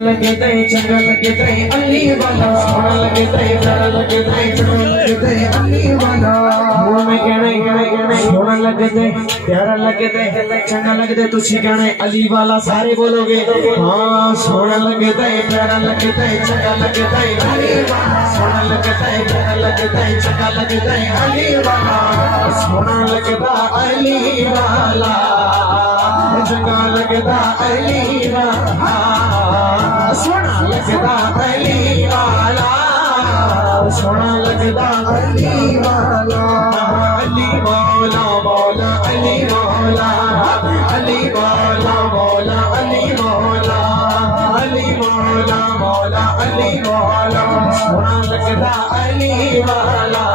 लगे दे चंगा लगे दे अली वाला सोना लगे दे प्यारा लगे दे चंगा लगे दे अली वाला मुंह में कहना सोना लगे दे प्यारा लगे दे चंगा लगे दे तुझे कहना अली वाला सारे बोलोगे हाँ सोना लगे दे प्यारा लगे दे चंगा लगे दे अली वाला सोना लगे दे प्यारा लगे दे चंगा लगे दे अली वाला सोना लगदा अली वाला चंगा लगदा अली वाला सोना लगदा अली वाला सोना लगदा अली वाला अली मौला मौला अली मौला अली मौला मौला अली मौला अली मौला मौला अली मौला सोना लगदा अली वाला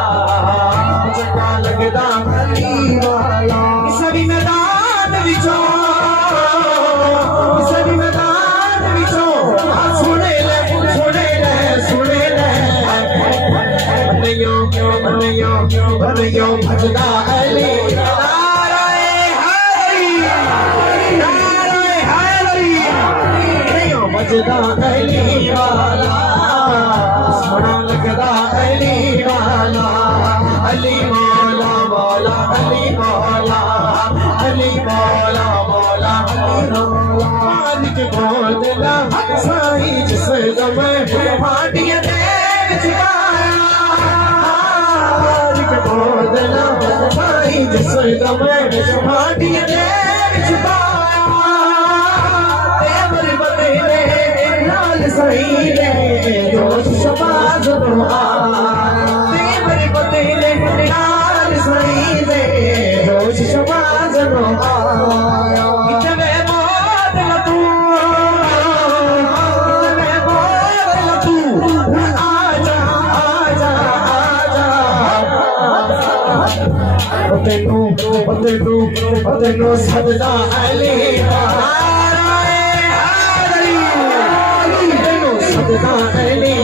चंगा लगदा अली वाला सभी मैदान विचों भजदा अली नाराए हैदरी भजदा अली वाला सोना लगदा अली वाला अली मौला मौला अली मौला अली मौला मौला अली मौला बोल दिला साईं जिस दम फाटिया जिसमें दमे फाटिया तेवर बदले लाल सही रे दोस्त शबाज तेवर बदले लाल सही रे दोस्त शबाज इतने मौत न तू आजा आजा आजा तेनू सजदा अली नाराए हैदरी तेनू सजदा अली